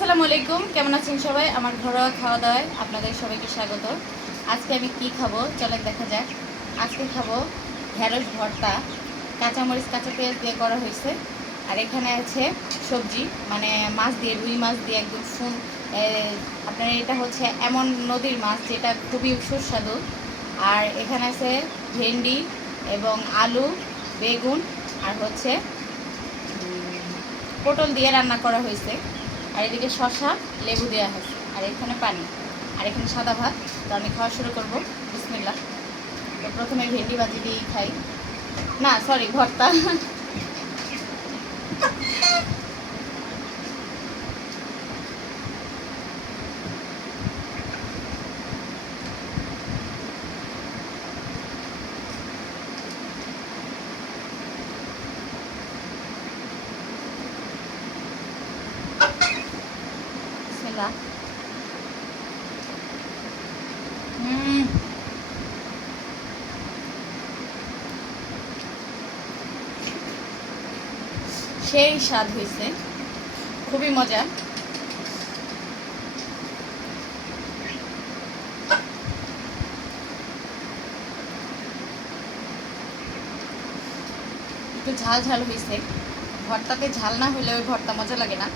আসসালামু আলাইকুম, কেমন আছেন সবাই? আমার ঘরোয়া খাওয়া দাওয়ায় আপনাদের সবাইকে স্বাগত। আজকে আমি কি খাবো চলেন দেখা যাক। আজকে খাবো ঢেঁড়স ভর্তা, কাঁচামরিচ কাঁচা পেঁয়াজ দিয়ে করা হয়েছে। আর এখানে আছে সবজি, মানে মাছ দিয়ে, রুই মাছ দিয়ে একদম আপনার এটা হচ্ছে এমন নদীর মাছ যেটা খুবই সুস্বাদু। আর এখানে আছে ভেন্ডি এবং আলু, বেগুন আর হচ্ছে পটল দিয়ে রান্না করা হয়েছে। আর এদিকে শসা, লেবু দেওয়া হয়েছে, আর এখানে পানি, আর এখানে সাদা ভাত। তো আমি খাওয়া শুরু করবো, বিসমিল্লাহ। তো প্রথমে ভেন্ডি ভাজি দিয়েই খাই, না সরি ভর্তা। বিসমিল্লাহ। সেই স্বাদ হয়েছে, খুবই মজা। একটু ঝাল ঝাল হয়েছে, ভর্তাতে ঝাল না হলে ওই ভর্তা মজা লাগে না।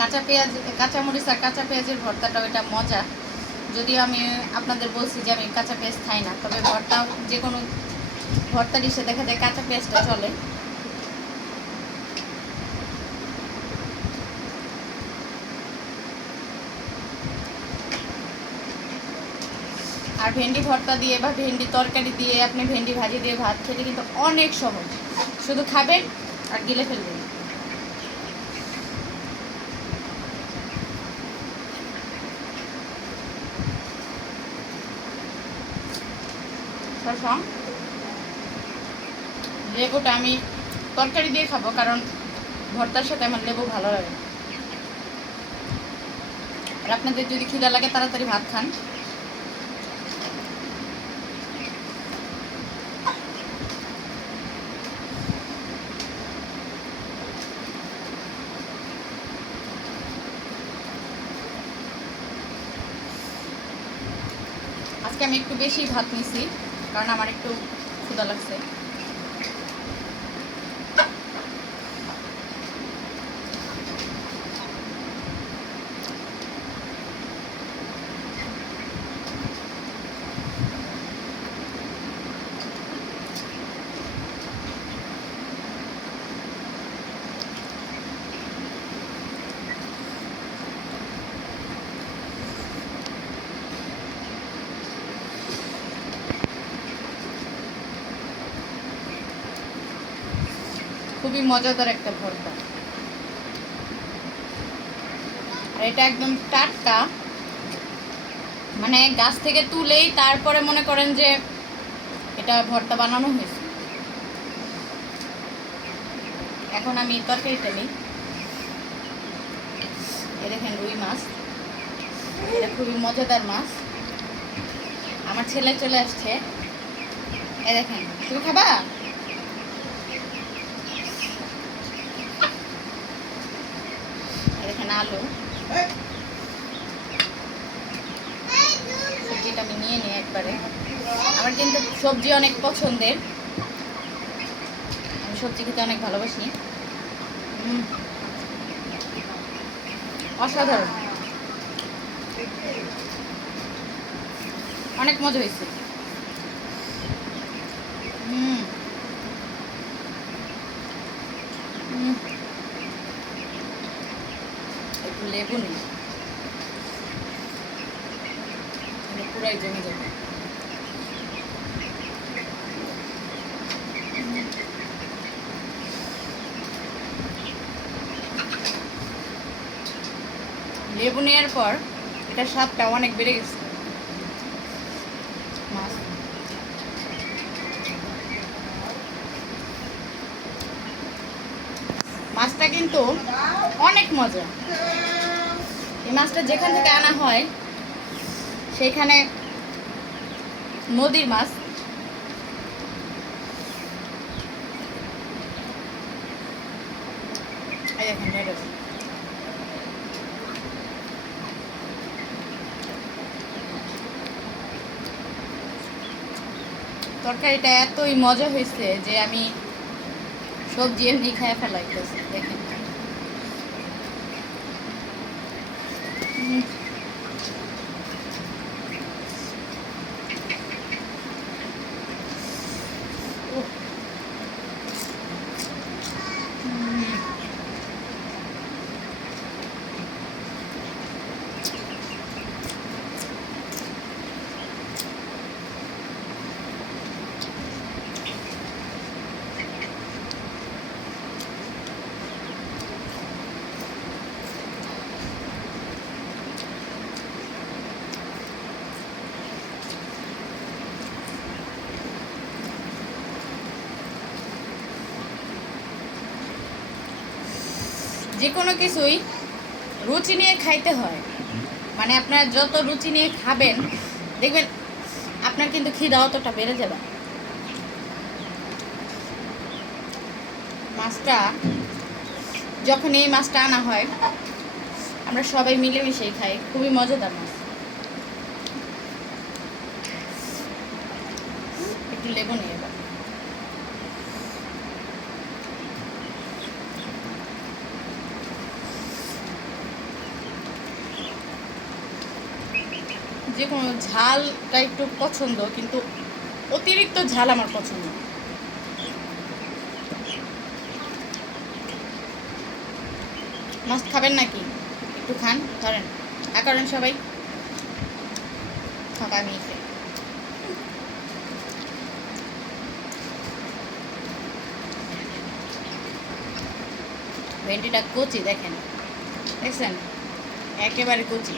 কাঁচা পেঁয়াজ, কাঁচামরিচ আর কাঁচা পেঁয়াজের ভর্তাটা ওইটা মজা। যদিও আমি আপনাদের বলছি যে আমি কাঁচা পেঁয়াজ খাই না, তবে ভর্তা যে কোনো ভর্তা ডিশে দেখা যায় কাঁচা পেঁয়াজটা চলে। আর ভেন্ডি ভর্তা দিয়ে বা ভেন্ডি তরকারি দিয়ে, আপনি ভেন্ডি ভাজি দিয়ে ভাত খেতে কিন্তু অনেক সহজ। শুধু খাবেন আর গিলে ফেলবেন। লেবুটা আমি তরকারি দিয়ে খাবো, কারণ ভর্তার সাথে আমার লেবু ভালো লাগে। আর আপনাদের যদি খিদা লাগে তাড়াতাড়ি ভাত খান। আজকে আমি একটু বেশি ভাত নিছি, কারণ আমার একটু ক্ষুধা লাগছে। খুবই মজাদার একটা ভর্তা, আর এটা একদম টাটকা, মানে গাছ থেকে তুলেই তারপরে মনে করেন যে এটা ভর্তা বানানো হয়েছে। এখন আমি তরকারিটা নিই। এ দেখেন রুই মাছ, এটা খুবই মজাদার মাছ। আমার ছেলে চলে আসছে, এ দেখেন। তুমি খাবা? এখানে আলু, সবজিটা আমি নিয়ে নিই একবারে। আমার কিন্তু সবজি অনেক পছন্দের, আমি সবজি খেতে অনেক ভালোবাসি। অসাধারণ, অনেক মজা হয়েছে। একটু লেবু নেই, পুরাই জমে যাবে। লেবু নেওয়ার পর এটা স্বাদটা অনেক বেড়ে গেছে। মাছটা কিন্তু অনেক মজা। এই মাছটা যেখান থেকে আনা হয় সেইখানে নদীর মাছ, এই দেখেন ঢেঁড়স তরকারিটা এতই মজা হয়েছে যে আমি সবজি এমনি খাইয়া ফেলাইতেছি দেখেন। যে কোনো কিছুই রুচি নিয়ে খাইতে হয়, মানে আপনার যত রুচি নিয়ে খাবেন দেখবেন আপনার কিন্তু খিদা অতটা বেড়ে যাবে। মাছটা যখন এই মাছটা আনা হয় আমরা সবাই মিলেমিশেই খাই, খুবই মজাদার মাছ। একটু লেবু নিয়ে এবার যে কোনো ঝালটা একটু পছন্দ, কিন্তু অতিরিক্ত ঝাল আমার পছন্দ। মাছ খাবেন নাকি? একটু খান, ধরেন করেন সবাই খাবা আমি খাই। ভেন্ডিটা কচি দেখেন, দেখছেন একেবারে কচি।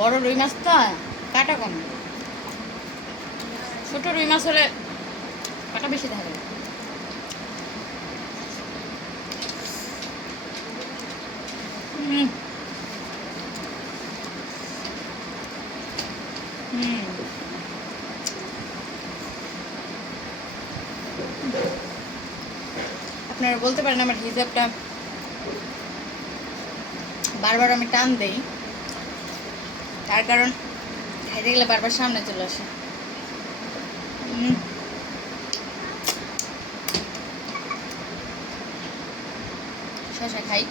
বড় রুই মাছটা কাটা কম, ছোট রুই মাছ হলে কাটা বেশি থাকে। আপনারা বলতে পারেন আমার হিজাবটা বারবার আমি টান দেই, তার কারণ খাইতে গেলে বারবার সামনে চলে আসে। শসা খাই।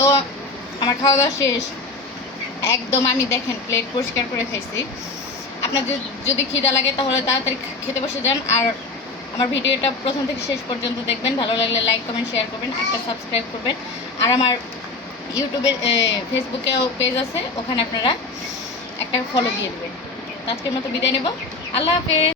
তো আমার খাওয়া দাওয়া শেষ একদম, আমি দেখেন প্লেট পরিষ্কার করে খাইছি। আপনাদের যদি খিদা লাগে তাহলে তাড়াতাড়ি খেতে বসে যান, আর আমার ভিডিওটা প্রথম থেকে শেষ পর্যন্ত দেখবেন। ভালো লাগলে লাইক কমেন্ট শেয়ার করবেন, একটা সাবস্ক্রাইব করবেন। আর আমার ইউটিউবে ফেসবুকেও পেজ আছে, ওখানে আপনারা একটা ফলো দিয়ে দেবেন। আজকের মতো বিদায় নেব, আল্লাহ হাফেজ।